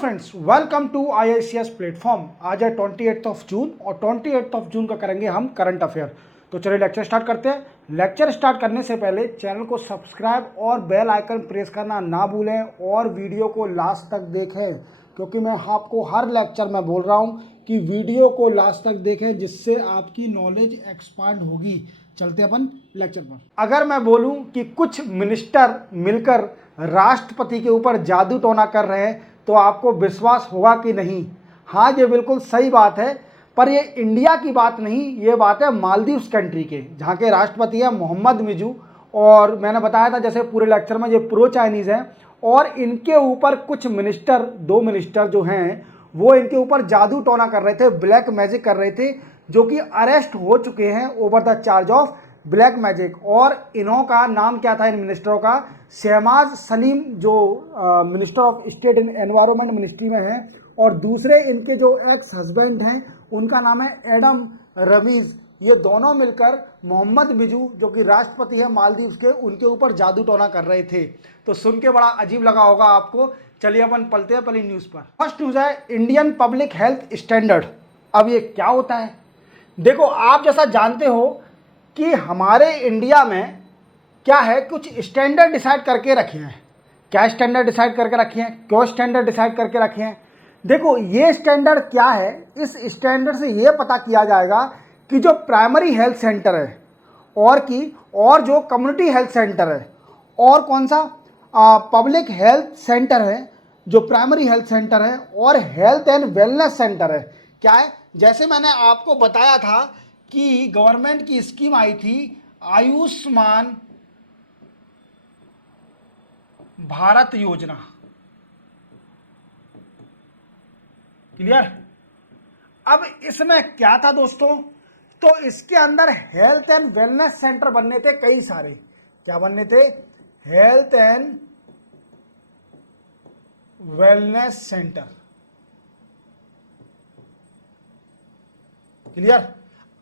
Friends, welcome to IICS platform. आज है 28 जून और 28 जून का करेंगे हम करंट अफेयर। तो चलिए लेक्चर स्टार्ट करते हैं। लेक्चर स्टार्ट करने से पहले चैनल को सब्सक्राइब और बेल आइकन प्रेस करना ना भूलें और वीडियो को लास्ट तक देखें, क्योंकि मैं आपको हर लेक्चर में बोल रहा हूं कि वीडियो को लास्ट तक देखें, जिससे आपकी नॉलेज एक्सपांड होगी। चलते अपन लेक्चर पर। अगर मैं बोलूं कि कुछ मिनिस्टर मिलकर राष्ट्रपति के ऊपर जादू टोना कर रहे हैं तो आपको विश्वास होगा कि नहीं? हाँ, ये बिल्कुल सही बात है, पर ये इंडिया की बात नहीं, ये बात है मालदीव्स कंट्री के, जहाँ के राष्ट्रपति हैं मोहम्मद मिजू। और मैंने बताया था जैसे पूरे लेक्चर में ये प्रो चाइनीज़ हैं और इनके ऊपर कुछ मिनिस्टर, दो मिनिस्टर जो हैं वो इनके ऊपर जादू टोना कर रहे थे, ब्लैक मैजिक कर रहे थे, जो कि अरेस्ट हो चुके हैं over the charge of black magic. और इन्हों का नाम क्या था इन मिनिस्टरों का? शहबाज सलीम, जो minister of state in environment ministry में हैं, और दूसरे इनके जो एक्स हस्बैंड हैं उनका नाम है एडम रमीज़। ये दोनों मिलकर मोहम्मद मिजू, जो कि राष्ट्रपति है मालदीव्स के, उनके ऊपर जादू टोना कर रहे थे। तो सुन के बड़ा अजीब लगा होगा आपको। चलिए अपन पढ़ते हैं पहले न्यूज़ पर। फर्स्ट न्यूज़ है इंडियन पब्लिक हेल्थ स्टैंडर्ड। अब ये क्या होता है? देखो, आप जैसा जानते हो कि हमारे इंडिया में क्या है, कुछ स्टैंडर्ड डिसाइड करके रखे हैं। क्या स्टैंडर्ड डिसाइड करके रखे हैं? क्यों स्टैंडर्ड डिसाइड करके रखे हैं? देखो, ये स्टैंडर्ड क्या है, इस स्टैंडर्ड से ये पता किया जाएगा कि जो प्राइमरी हेल्थ सेंटर है और जो कम्युनिटी हेल्थ सेंटर है और कौन सा पब्लिक हेल्थ सेंटर है, जो प्राइमरी हेल्थ सेंटर है और हेल्थ एंड वेलनेस सेंटर है, क्या है। जैसे मैंने आपको बताया था कि गवर्नमेंट की स्कीम आई थी आयुष्मान भारत योजना, क्लियर। अब इसमें क्या था दोस्तों, तो इसके अंदर हेल्थ एंड वेलनेस सेंटर बनने थे कई सारे। क्या बनने थे? Health and wellness centre, clear.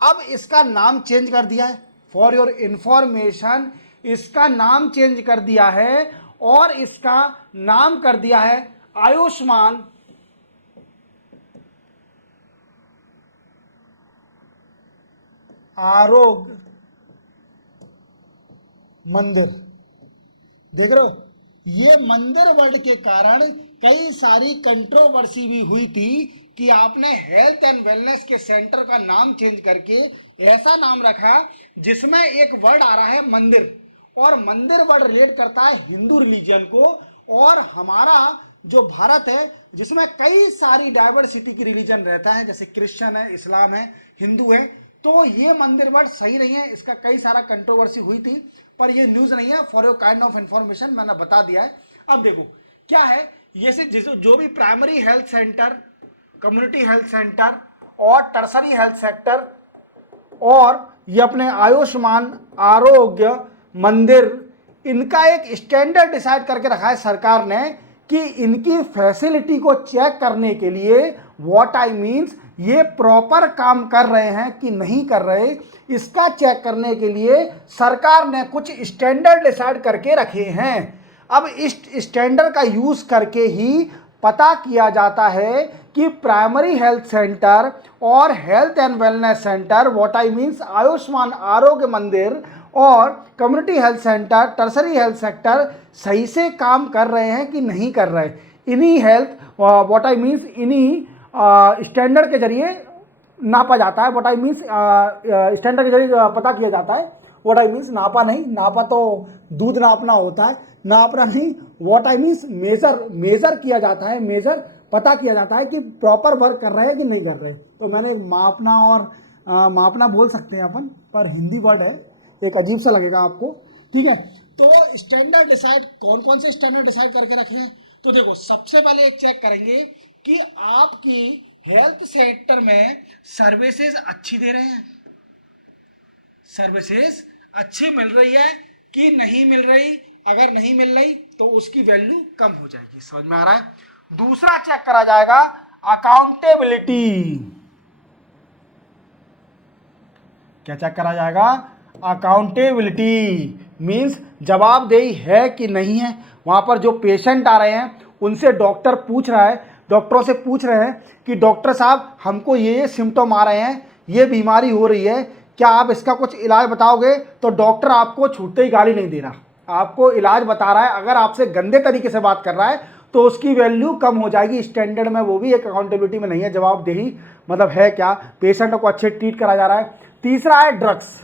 अब इसका नाम चेंज कर दिया है, फॉर योर इंफॉर्मेशन, इसका नाम चेंज कर दिया है और इसका नाम कर दिया है आयुष्मान आरोग्य मंदिर। देख रहे हो, ये मंदिर वर्ड के कारण कई सारी कंट्रोवर्सी भी हुई थी कि आपने हेल्थ एंड वेलनेस के सेंटर का नाम चेंज करके ऐसा नाम रखा जिसमें एक वर्ड आ रहा है मंदिर, और मंदिर वर्ड रिलेट करता है हिंदू रिलीजन को। और हमारा जो भारत है जिसमें कई सारी डाइवर्सिटी की रिलीजन रहता है, जैसे क्रिश्चियन है, इस्लाम है, हिंदू है, तो ये मंदिर वर्ड सही नहीं है। इसका कई सारा कंट्रोवर्सी हुई थी, पर ये न्यूज़ नहीं है, for your kind of information मैंने बता दिया है। अब देखो क्या है, ये से जो भी primary health centre, community health center और टर्सरी हेल्थ सेक्टर और ये अपने आयुष्मान आरोग्य मंदिर, इनका एक स्टैंडर्ड डिसाइड करके रखा है सरकार ने कि इनकी फैसिलिटी को चेक करने के लिए, व्हाट आई मीन्स, ये प्रॉपर काम कर रहे हैं कि नहीं कर रहे, इसका चेक करने के लिए सरकार ने कुछ स्टैंडर्ड डिसाइड करके रखे हैं। अब इस स्टैंडर्ड का यूज करके ही पता किया जाता है कि प्राइमरी हेल्थ सेंटर और health and wellness centre, what I means Ayushman आरोग्य मंदिर और community health centre, tertiary health sector सही से काम कर रहे हैं कि नहीं कर रहे। इन्हीं हेल्थ, व्हाट आई मीन्स, इन्हीं स्टैंडर्ड के जरिए नापा जाता है। व्हाट आई मीन्स, स्टैंडर्ड के जरिए पता किया जाता है। व्हाट आई मीन्स, नापा नहीं, नापा तो दूध नापना होता है, नापना नहीं। व्हाट आई मीन्स, मेजर किया जाता है, मेजर पता किया जाता है कि प्रॉपर वर्क कर रहे हैं कि नहीं कर रहे। तो मैंने मापना और मापना बोल सकते हैं अपन, पर हिंदी वर्ड है, एक अजीब सा लगेगा आपको, ठीक है। तो स्टैंडर्ड डिसाइड, कौन कौन से स्टैंडर्ड डिसाइड करके रखे हैं? तो देखो, सबसे पहले एक चेक करेंगे कि आपकी हेल्थ सेक्टर में सर्विसेज अच्छी दे रहे हैं, सर्विसेज अच्छी मिल रही है कि नहीं मिल रही। अगर नहीं मिल रही तो उसकी वैल्यू कम हो जाएगी, समझ में आ रहा है। दूसरा चेक करा जाएगा अकाउंटेबिलिटी। क्या चेक करा जाएगा? अकाउंटेबिलिटी मीन्स जवाबदेही है कि नहीं है। वहाँ पर जो पेशेंट आ रहे हैं उनसे डॉक्टर पूछ रहा है डॉक्टरों से पूछ रहे हैं कि डॉक्टर साहब हमको ये सिम्टम आ रहे हैं, ये बीमारी हो रही है, क्या आप इसका कुछ इलाज बताओगे? तो डॉक्टर आपको छूटते ही गाली नहीं दे रहा, आपको इलाज बता रहा है। अगर आपसे गंदे तरीके से बात कर रहा है तो उसकी वैल्यू कम हो जाएगी स्टैंडर्ड में, वो भी एक अकाउंटेबिलिटी में नहीं है, जवाबदेही मतलब है क्या, पेशेंट को अच्छे ट्रीट करा जा रहा है। तीसरा है ड्रग्स,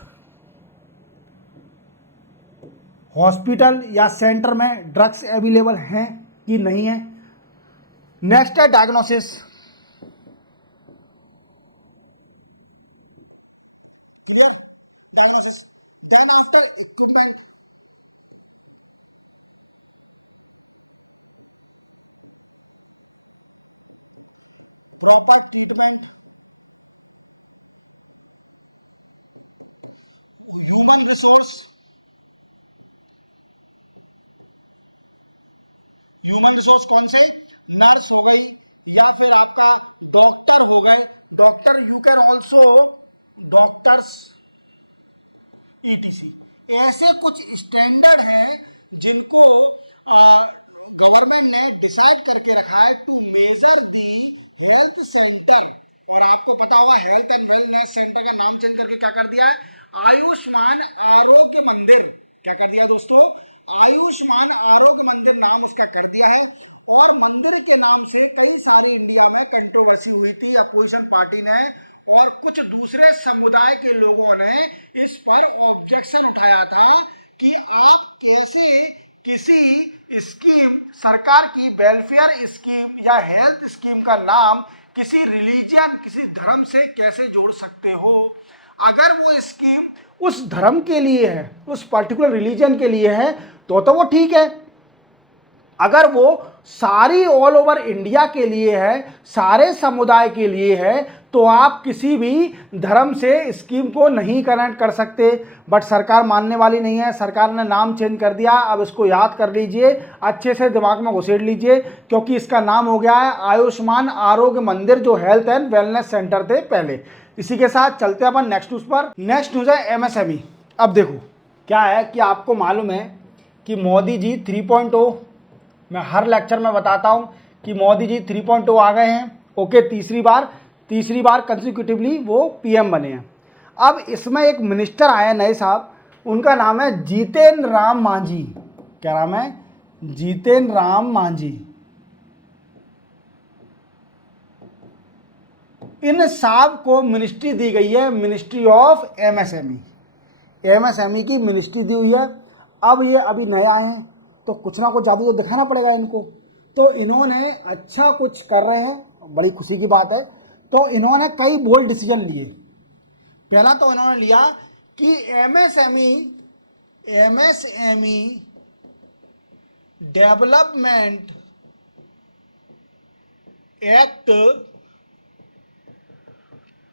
हॉस्पिटल या सेंटर में ड्रग्स अवेलेबल हैं कि नहीं है। नेक्स्ट है diagnosis, clear, diagnosis. Then after equipment, proper treatment, human resource, human resource कौन से, नर्स हो गई या फिर आपका डॉक्टर हो गए, doctor you can also doctors etc. ऐसे कुछ स्टैंडर्ड हैं जिनको गवर्नमेंट ने डिसाइड करके रखा है to measure the health center. और आपको पता होगा हेल्थ एंड वेलनेस सेंटर का नाम चेंज करके क्या कर दिया है, आयुष्मान आरोग्य मंदिर। क्या कर दिया दोस्तों, आयुष्मान आरोग्य मंदिर नाम उसका कर दिया है। और मंदिर के नाम से कई सारी इंडिया में कंट्रोवर्सी हुई थी, अपोजिशन पार्टी ने और कुछ दूसरे समुदाय के लोगों ने इस पर ऑब्जेक्शन उठाया था कि आप कैसे किसी स्कीम, सरकार की वेलफेयर स्कीम या हेल्थ स्कीम का नाम किसी रिलीजन, किसी धर्म से कैसे जोड़ सकते हो। अगर वो स्कीम उस धर्म के लिए है, उस पर्टिकुलर रिलीजन के लिए है तो वो ठीक है। अगर वो सारी ऑल ओवर इंडिया के लिए है, सारे समुदाय के लिए है, तो आप किसी भी धर्म से स्कीम को नहीं कनेक्ट कर सकते। बट सरकार मानने वाली नहीं है, सरकार ने नाम चेंज कर दिया। अब इसको याद कर लीजिए, अच्छे से दिमाग में घुसेड़ लीजिए, क्योंकि इसका नाम हो गया है आयुष्मान आरोग्य मंदिर, जो हेल्थ एंड वेलनेस सेंटर थे पहले। इसी के साथ चलते हैं अपन नेक्स्ट न्यूज पर। नेक्स्ट न्यूज है एमएसएमई। अब देखो क्या है कि आपको मालूम है कि मोदी जी 3.0, मैं हर लेक्चर में बताता हूं कि मोदी जी 3.0 आ गए हैं। ओके, तीसरी बार कंसिक्यूटिवली वो पीएम बने हैं। अब इसमें एक मिनिस्टर आए नए साहब, उनका नाम है जीतेन राम मांझी। क्या नाम है, जीतेन राम मांझी। इन साहब को मिनिस्ट्री दी गई है, मिनिस्ट्री ऑफ एमएसएमई। एमएसएमई की मिनिस्ट्री दी हुई है। अब ये अभी नए आए हैं तो कुछ ना कुछ जादू तो दिखाना पड़ेगा इनको। तो इन्होंने अच्छा कुछ कर रहे हैं, बड़ी खुशी की बात है। तो इन्होंने कई बोल्ड डिसीजन लिए। पहला तो इन्होंने लिया कि एमएसएमई डेवलपमेंट एक्ट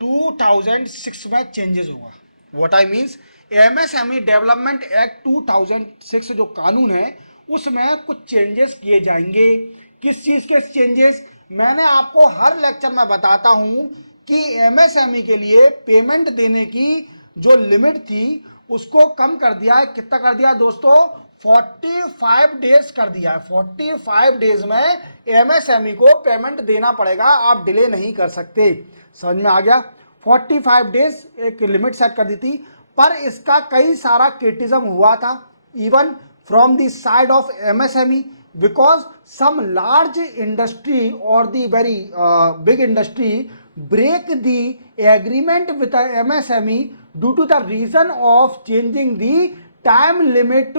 2006 में चेंजेस होगा। What I means, MSME development act 2006 जो कानून है उसमें कुछ चेंजेस किए जाएंगे। किस चीज़ के चेंजेस, मैंने आपको हर लेक्चर में बताता हूं कि एमएसएमई के लिए पेमेंट देने की जो लिमिट थी उसको कम कर दिया है। कितना कर दिया दोस्तों, 45 डेज कर दिया है। 45 डेज में एमएसएमई को पेमेंट देना पड़ेगा, आप डिले नहीं कर सकते। समझ में आ गया, 45 डेज एक लिमिट सेट कर दी थी। पर इसका कई सारा क्रिटिसिज्म हुआ था, even from the side of MSME, because some large industry or the very big industry break the agreement with the MSME due to the reason of changing the time limit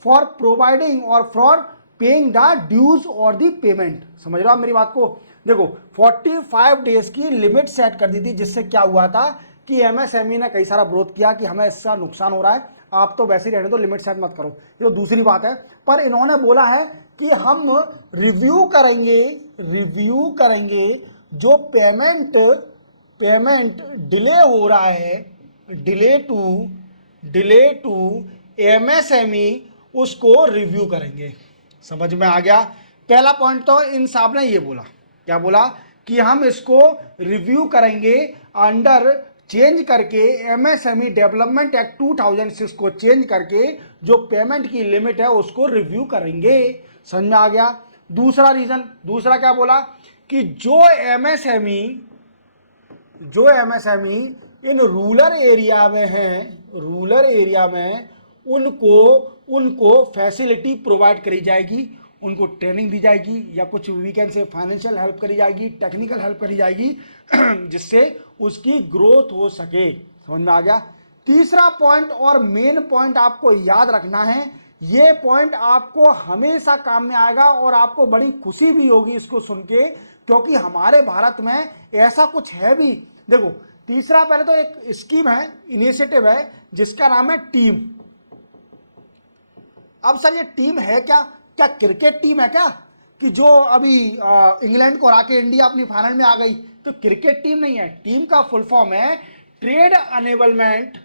for providing or for paying the dues or the payment। समझ रहे हो आप मेरी बात को। देखो 45 days की limit set कर दी थी, जिससे क्या हुआ था कि एमएसएमई ने कई सारा विरोध किया कि हमें इसका नुकसान हो रहा है, आप तो वैसे ही रहने दो, लिमिट सेट मत करो। ये तो दूसरी बात है। पर इन्होंने बोला है कि हम रिव्यू करेंगे जो पेमेंट डिले हो रहा है, डिले टू एमएसएमई, उसको रिव्यू करेंगे। समझ में आ गया। पहला पॉइंट तो इन साहब ने ये बोला, क्या बोला कि हम इसको रिव्यू करेंगे अंडर चेंज करके, एमएसएमई डेवलपमेंट एक्ट 2006 को चेंज करके जो पेमेंट की लिमिट है उसको रिव्यू करेंगे। समझ में आ गया। दूसरा रीजन, दूसरा क्या बोला कि जो एमएसएमई इन रूरल एरिया में हैं, रूरल एरिया में उनको फैसिलिटी प्रोवाइड करी जाएगी, उनको ट्रेनिंग दी जाएगी, या कुछ वीकेंड से फाइनेंशियल हेल्प करी जाएगी, टेक्निकल हेल्प करी जाएगी, जिससे उसकी ग्रोथ हो सके। समझ में आ गया। तीसरा पॉइंट और मेन पॉइंट आपको याद रखना है, ये पॉइंट आपको हमेशा काम में आएगा और आपको बड़ी खुशी भी होगी इसको सुन के, क्योंकि हमारे भारत में ऐसा कुछ है भी। देखो, तीसरा पहले तो एक स्कीम है, इनिशिएटिव है, जिसका नाम है टीम। अब सर ये टीम है क्या? क्या क्रिकेट टीम है क्या कि जो अभी इंग्लैंड को हरा के इंडिया अपनी फाइनल में आ गई? तो क्रिकेट टीम नहीं है। टीम का फुल फॉर्म है ट्रेड अनेबलमेंट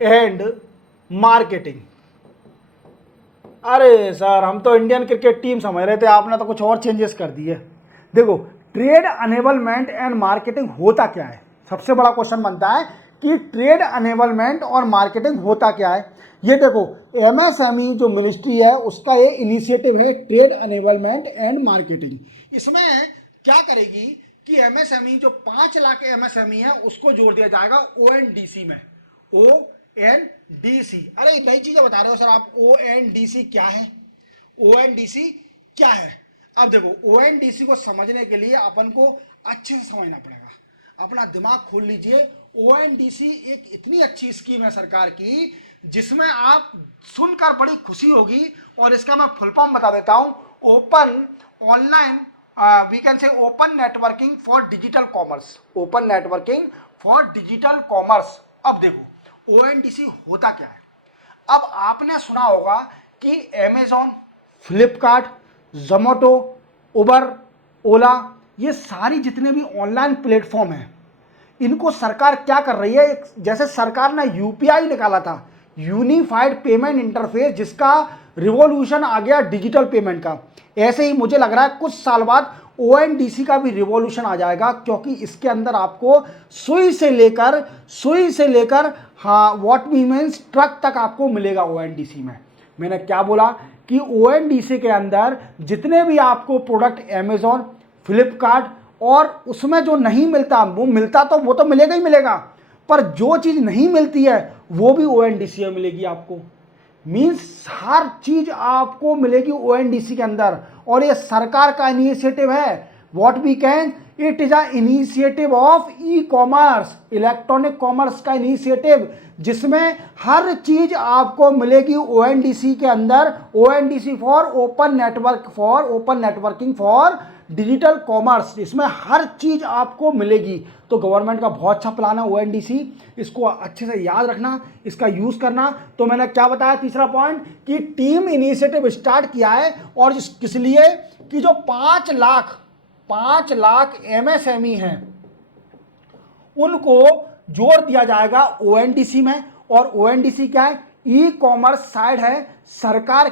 एंड मार्केटिंग। अरे सर, हम तो इंडियन क्रिकेट टीम समझ रहे थे, आपने तो कुछ और चेंजेस कर दिए। देखो, ट्रेड अनेबलमेंट एंड मार्केटिंग होता क्या है? सबसे बड़ा क्वेश्चन बनता है कि ट्रेड अनेबलमेंट और मार्केटिंग होता क्या है। ये देखो, एमएसएमई जो मिनिस्ट्री है उसका ये इनिशिएटिव है ट्रेड अनेबलमेंट एंड मार्केटिंग। इसमें क्या करेगी कि एमएसएमई जो 5 लाख एमएसएमई है उसको जोड़ दिया जाएगा ओएनडीसी में। ओएनडीसी, अरे नई चीजें बता रहे हो सर आप। ओएनडीसी क्या है? ओएनडीसी क्या है? अब देखो, ओएनडीसी को समझने के लिए अपन को अच्छे से समझना पड़ेगा, अपना दिमाग खोल लीजिए। ओएनडीसी एक इतनी अच्छी स्कीम है सरकार की, जिसमें आप सुनकर बड़ी खुशी होगी, और इसका मैं फुल फॉर्म बता देता हूं। Open online we can say open networking for digital commerce. Open networking for digital commerce. अब देखो, ओएनडीसी होता क्या है। अब आपने सुना होगा कि अमेजॉन, फ्लिपकार्ट, जोमेटो, उबर, ओला, ये सारी जितने भी ऑनलाइन प्लेटफॉर्म हैं, इनको सरकार क्या कर रही है? जैसे सरकार ने यूपीआई निकाला था, यूनिफाइड पेमेंट इंटरफेस, जिसका रिवॉल्यूशन आ गया डिजिटल पेमेंट का, ऐसे ही मुझे लग रहा है कुछ साल बाद ओएनडीसी का भी रिवॉल्यूशन आ जाएगा, क्योंकि इसके अंदर आपको सुई से लेकर हाँ व्हाट मीन्स ट्रक तक आपको मिलेगा ओएनडीसी में। मैंने क्या बोला कि ओएनडीसी के अंदर जितने भी आपको प्रोडक्ट अमेजॉन, फ्लिपकार्ट, और उसमें जो नहीं मिलता वो तो मिलेगा ही मिलेगा, पर जो चीज़ नहीं मिलती है वो भी ओएनडीसी में मिलेगी आपको। मीन्स हर चीज आपको मिलेगी ओएनडीसी के अंदर, और ये सरकार का इनिशिएटिव है। What we can, it is a initiative of e commerce, electronic commerce का इनिशिएटिव, जिसमें हर चीज आपको मिलेगी ओएनडीसी के अंदर। ONDC for open networking for digital commerce, इसमें हर चीज आपको मिलेगी। तो गवर्नमेंट का बहुत अच्छा प्लान है ओएनडीसी, इसको अच्छे से याद रखना, इसका यूज करना। तो मैंने क्या बताया तीसरा पॉइंट, कि टीम इनिशिएटिव स्टार्ट किया है, और किस लिए कि जो 5 लाख एमएसएमई हैं उनको जोड़ दिया जाएगा ओएनडीसी में। और ओएनडीसी क्या है? ई कॉमर्स साइड है सरकार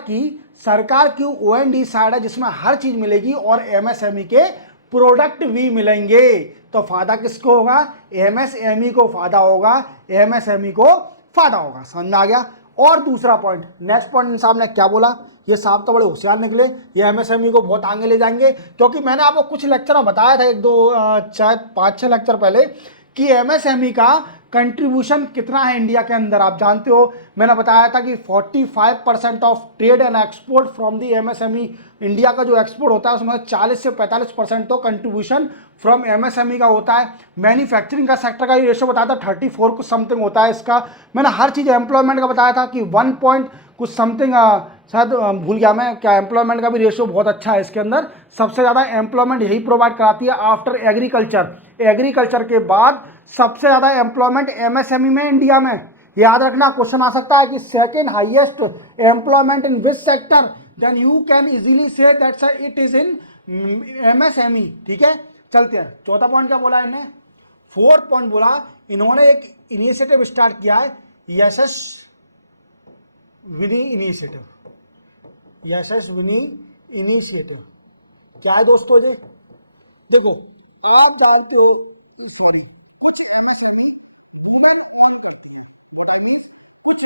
की ओएनडी साइड है, जिसमें हर चीज मिलेगी और एमएसएमई के प्रोडक्ट भी मिलेंगे। तो फायदा किसको होगा? एमएसएमई को फायदा होगा, एमएसएमई को फायदा होगा। समझ में आ गया। और दूसरा पॉइंट, नेक्स्ट पॉइंट साहब ने क्या बोला? ये साहब तो बड़े होशियार निकले, ये एमएसएमई को बहुत आगे ले जाएंगे, क्योंकि मैंने आपको कुछ लेक्चर में बताया था, 1-2 शायद 5-6 लेक्चर पहले, कि एमएसएमई का कंट्रीब्यूशन कितना है इंडिया के अंदर। आप जानते हो, मैंने बताया था कि 45% of trade and export from the MSME, India का जो एक्सपोर्ट होता है उसमें 40 से 45% तो कंट्रीब्यूशन फ्रॉम एमएसएमई का होता है। मैन्युफैक्चरिंग का सेक्टर का रेशियो बताया था 34 कुछ समथिंग होता है इसका। मैंने हर चीज़ एम्प्लॉयमेंट का बताया था कि 1 पॉइंट कुछ समथिंग, शायद भूल गया मैं क्या, एम्प्लॉयमेंट का भी रेशियो बहुत अच्छा है इसके अंदर। सबसे ज़्यादा एम्प्लॉयमेंट यही प्रोवाइड कराती है आफ्टर एग्रीकल्चर के बाद सबसे ज़्यादा एम्प्लॉयमेंट एमएसएमई में इंडिया में। याद रखना, क्वेश्चन आ सकता है कि second highest employment in which sector, then you can easily say that it is in MSME. ठीक है, चलते हैं। चौथा पॉइंट क्या बोला इन्हें? फोर्थ पॉइंट बोला इन्होंने एक इनिशिएटिव स्टार्ट किया है, यशस्विनी इनिशिएटिव। क्या है दोस्तों जी? देखो, आप जानते हो, कुछ एमएसएमई वुमेन ऑन करती हैं। व्हाट आई मीन्स, कुछ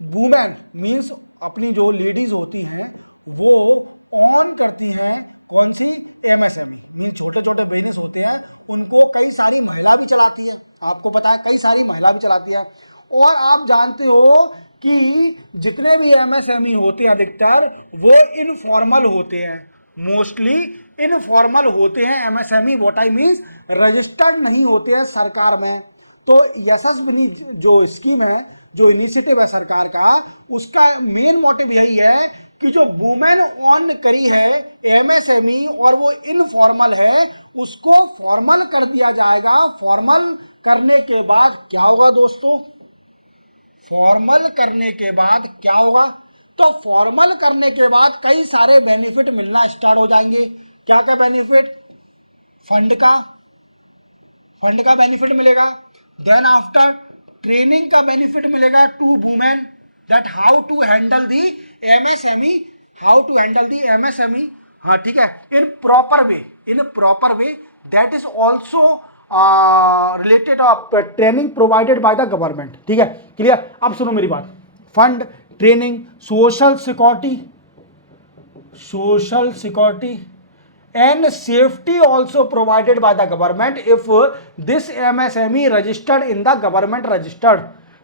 वुमेन मीन्स अपनी जो लेडीज होती हैं वो ऑन करती हैं कौन सी, एमएसएमई मीन्स छोटे छोटे बिजनेस होते हैं, उनको कई सारी महिला भी चलाती है, आपको पता है कई सारी महिला भी चलाती है। और आप जानते हो कि जितने भी एमएसएमई होते हैं अधिकतर वो इनफॉर्मल होते हैं, मोस्टली इनफॉर्मल होते हैं MSME, what I means registered नहीं होते हैं सरकार में। तो यशस्विनी जो स्कीम है, जो इनिशिएटिव है सरकार का, उसका मेन मोटिव यही है कि जो वुमेन ऑन करी है एमएसएमई और वो इनफॉर्मल है उसको फॉर्मल कर दिया जाएगा। फॉर्मल करने के बाद क्या होगा दोस्तों, फॉर्मल करने के बाद क्या होगा, तो फॉर्मल करने के बाद कई सारे बेनिफिट मिलना स्टार्ट हो जाएंगे। क्या क्या बेनिफिट, फंड का बेनिफिट मिलेगा, देन आफ्टर ट्रेनिंग का बेनिफिट मिलेगा to women that how to handle the MSME, हाँ ठीक है, in proper way that is also related training provided by the government. ठीक है, क्लियर। अब सुनो मेरी बात, fund, training, social security and safety also provided by the government if this MSME registered in the government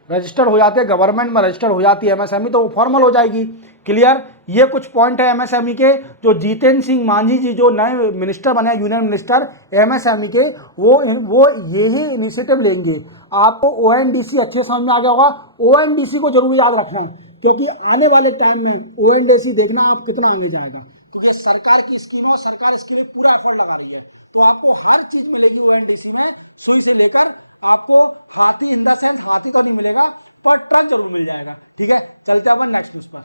registered हो जाते हैं, government में रजिस्टर्ड हो जाती है एमएसएमई, तो वो फॉर्मल हो जाएगी। क्लियर। ये कुछ पॉइंट है एमएसएमई के, जो जितेंद्र सिंह मांझी जी जो नए मिनिस्टर बने, यूनियन मिनिस्टर एमएसएमई के, वो यही इनिशिएटिव लेंगे। आपको ओएनडीसी अच्छे समझ में आ गया होगा, ओएनडीसी को जरूर याद रखना, क्योंकि आने वाले टाइम में ओएनडीसी देखना आप कितना आगे जाएगा, क्योंकि सरकार की स्कीम है और सरकार इसके लिए पूरा एफर्ट लगा रही है। तो आपको हर चीज मिलेगी ओएनडीसी में, सुई से लेकर आपको हाथी, इन द सेंस हाथी तो नहीं मिलेगा पर ट्रक जरूर मिल जाएगा। ठीक है, चलते हैं अपन नेक्स्ट न्यूज पर।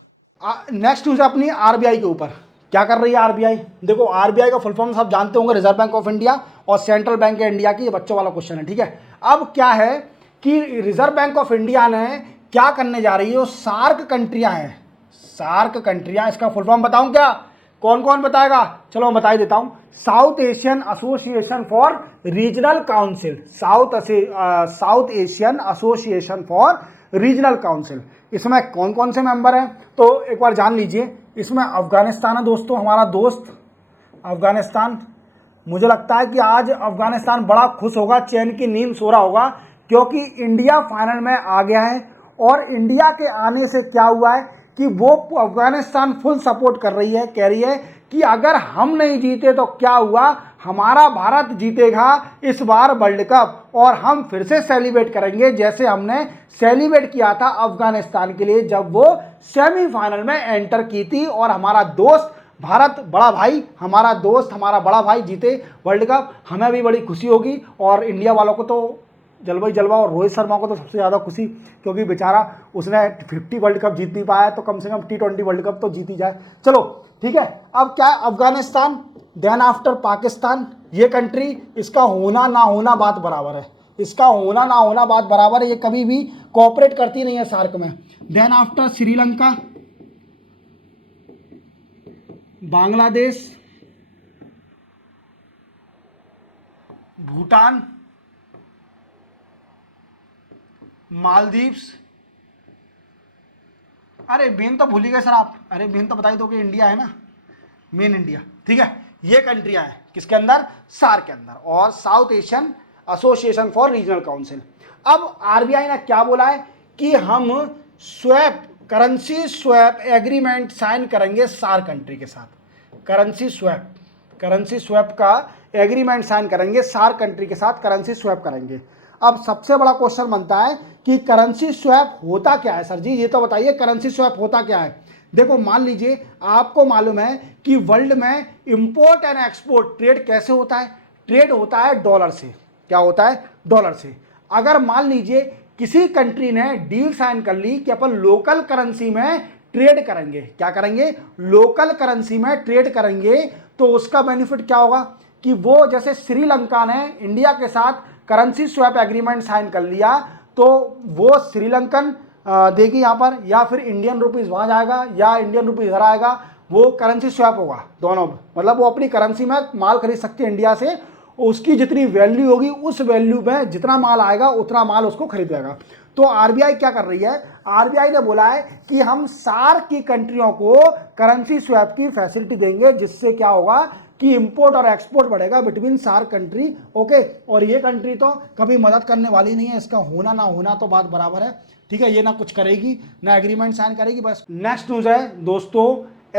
नेक्स्ट न्यूज अपनी आरबीआई के ऊपर। क्या कर रही है आरबीआई, देखो आरबीआई का फुल फॉर्म सब जानते होंगे, रिजर्व बैंक ऑफ इंडिया और सेंट्रल बैंक ऑफ इंडिया की, ये बच्चों वाला क्वेश्चन है। ठीक है, अब क्या है कि रिजर्व बैंक ऑफ इंडिया ने क्या करने जा रही है, वो सार्क कंट्रियां हैं, सार्क कंट्रियां, इसका फुल फॉर्म बताऊं क्या, कौन कौन बताएगा, चलो मैं बता ही देता हूं, south Asian association for regional council, south Asian association for regional council. इसमें कौन कौन से मेंबर हैं, तो एक बार जान लीजिए। इसमें अफगानिस्तान है दोस्तों, हमारा दोस्त अफगानिस्तान। मुझे लगता है कि आज अफगानिस्तान बड़ा खुश होगा, चैन की नींद सो रहा होगा, क्योंकि इंडिया फाइनल में आ गया है। और इंडिया के आने से क्या हुआ है कि वो अफगानिस्तान फुल सपोर्ट कर रही है, कह रही है कि अगर हम नहीं जीते तो क्या हुआ, हमारा भारत जीतेगा इस बार वर्ल्ड कप और हम फिर से सेलिब्रेट करेंगे जैसे हमने सेलिब्रेट किया था अफगानिस्तान के लिए जब वो सेमीफाइनल में एंटर की थी और हमारा दोस्त भारत, बड़ा भाई, हमारा दोस्त, हमारा बड़ा भाई जीते वर्ल्ड कप। हमें भी बड़ी खुशी होगी और इंडिया वालों को तो जलवा ही जलवा, और रोहित शर्मा को तो सबसे ज़्यादा खुशी, क्योंकि बेचारा उसने 50 वर्ल्ड कप जीत नहीं पाया, तो कम से कम T20 वर्ल्ड कप तो जीती जाए। चलो ठीक है, अब क्या है, अफगानिस्तान, देन आफ्टर पाकिस्तान, ये कंट्री, इसका होना ना होना बात बराबर है, इसका होना ना होना बात बराबर है, ये कभी भी कोऑपरेट करती नहीं है सार्क में। देन आफ्टर श्रीलंका, बांग्लादेश, भूटान, मालदीव्स, अरे मेन तो भूल ही गए सर आप, अरे मेन तो बता ही दो कि इंडिया है ना, मेन इंडिया। ठीक है, ये कंट्रियां हैं किसके अंदर, सार्क के अंदर, और South Asian association for regional council. अब आरबीआई ने क्या बोला है कि हम swap, currency swap agreement sign करेंगे सार्क कंट्री के साथ, करेंसी स्वैप का एग्रीमेंट साइन करेंगे सार्क कंट्री के साथ, करेंसी स्वैप करेंगे। अब सबसे बड़ा क्वेश्चन बनता है कि करेंसी स्वैप होता क्या है सर जी, ये तो बताइए करेंसी स्वैप होता क्या है। देखो मान लीजिए आपको मालूम है कि वर्ल्ड में इंपोर्ट एंड एक्सपोर्ट ट्रेड कैसे होता है, ट्रेड होता है डॉलर से। क्या होता है, डॉलर से। अगर मान लीजिए किसी कंट्री ने डील साइन कर ली कि अपन लोकल करेंसी में ट्रेड करेंगे, क्या करेंगे, लोकल करेंसी में ट्रेड करेंगे, तो उसका बेनिफिट क्या होगा कि वो, जैसे श्रीलंका ने इंडिया के साथ करेंसी स्वैप एग्रीमेंट साइन कर लिया, तो वो श्रीलंकन देगी यहाँ पर, या फिर इंडियन रुपीज़ वहाँ जाएगा, या इंडियन रुपीज़ इधर आएगा, वो करेंसी स्वैप होगा दोनों में। मतलब वो अपनी करेंसी में माल खरीद सकती है इंडिया से, उसकी जितनी वैल्यू होगी उस वैल्यू में जितना माल आएगा उतना माल उसको खरीदेगा। तो आरबीआई क्या कर रही है, आरबीआई ने बोला है कि हम सार्क की कंट्रियों को करेंसी स्वैप की फैसिलिटी देंगे, जिससे क्या होगा कि इंपोर्ट और एक्सपोर्ट बढ़ेगा बिटवीन सार्क कंट्री। ओके, और ये कंट्री तो कभी मदद करने वाली नहीं है, इसका होना ना होना तो बात बराबर है, ठीक है। ये ना कुछ करेगी ना एग्रीमेंट साइन करेगी बस। नेक्स्ट न्यूज है दोस्तों,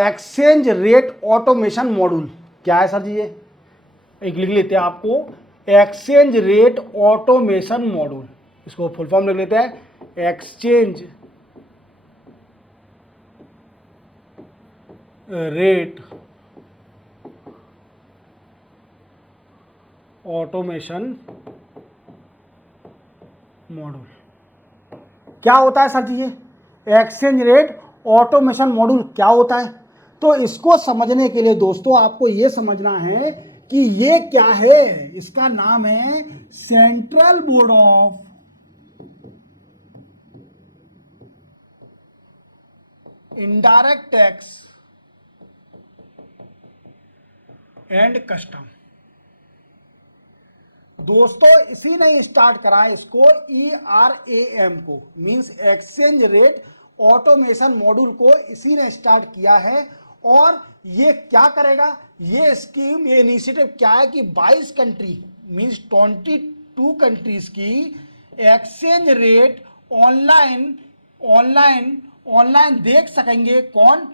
एक्सचेंज रेट ऑटोमेशन मॉड्यूल। क्या है सर जी ये, एक लिख लेते हैं आपको, एक्सचेंज रेट ऑटोमेशन मॉड्यूल, इसको फुल फॉर्म लिख लेते हैं, एक्सचेंज रेट ऑटोमेशन मॉड्यूल। क्या होता है सर जी ये एक्सचेंज रेट ऑटोमेशन मॉड्यूल क्या होता है? तो इसको समझने के लिए दोस्तों आपको ये समझना है कि ये क्या है। इसका नाम है central board of indirect tax and custom. दोस्तों इसी ने स्टार्ट करा है इसको, ERAM को, means exchange rate automation module को इसी ने स्टार्ट किया है। और ये क्या करेगा, ये स्कीम, ये इनिशिएटिव क्या है कि 22 कंट्री मींस 22 कंट्रीज की एक्सचेंज रेट ऑनलाइन देख सकेंगे। कौन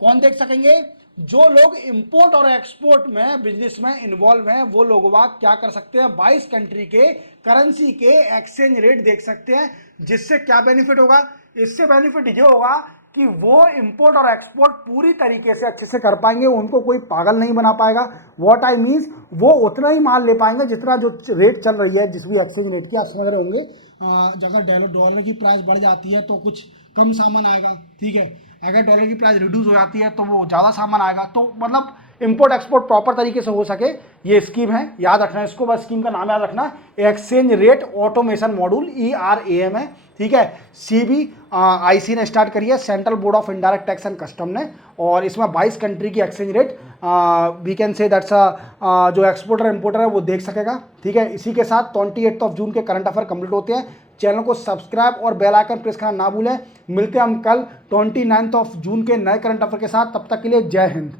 कौन देख सकेंगे? जो लोग इंपोर्ट और एक्सपोर्ट में बिजनेस में इन्वॉल्व हैं वो लोग क्या कर सकते हैं, 22 कंट्री के करेंसी के एक्सचेंज रेट देख सकते हैं। जिससे क्या बेनिफिट होगा, इससे बेनिफिट ये होगा कि वो इंपोर्ट और एक्सपोर्ट पूरी तरीके से अच्छे से कर पाएंगे, उनको कोई पागल नहीं बना पाएगा। व्हाट आई मीन्स, वो उतना ही माल ले पाएंगे जितना जो रेट चल रही है, जिस भी एक्सचेंज रेट की, आप समझ रहे होंगे। अगर डॉलर की प्राइस बढ़ जाती है तो कुछ कम सामान आएगा, ठीक है। अगर डॉलर की प्राइस रिड्यूस हो जाती है तो वो ज़्यादा सामान आएगा। तो मतलब इंपोर्ट एक्सपोर्ट प्रॉपर तरीके से हो सके, ये स्कीम है, याद रखना है इसको, बस स्कीम का नाम याद रखना, exchange rate automation module, ERAM है, ठीक है। CBIC ने स्टार्ट करी है, central board of indirect tax and custom ने। और इसमें 22 कंट्री की exchange rate we can say that's जो एक्सपोर्टर इंपोर्टर है वो देख सकेगा, ठीक है। इसी के साथ 28 जून के करंट अफेयर कंप्लीट होते हैं। चैनल को सब्सक्राइब और बेल आइकन प्रेस करना ना भूलें। मिलते हैं हम कल 29 जून के नए करंट अफेयर के साथ, तब तक के लिए जय हिंद।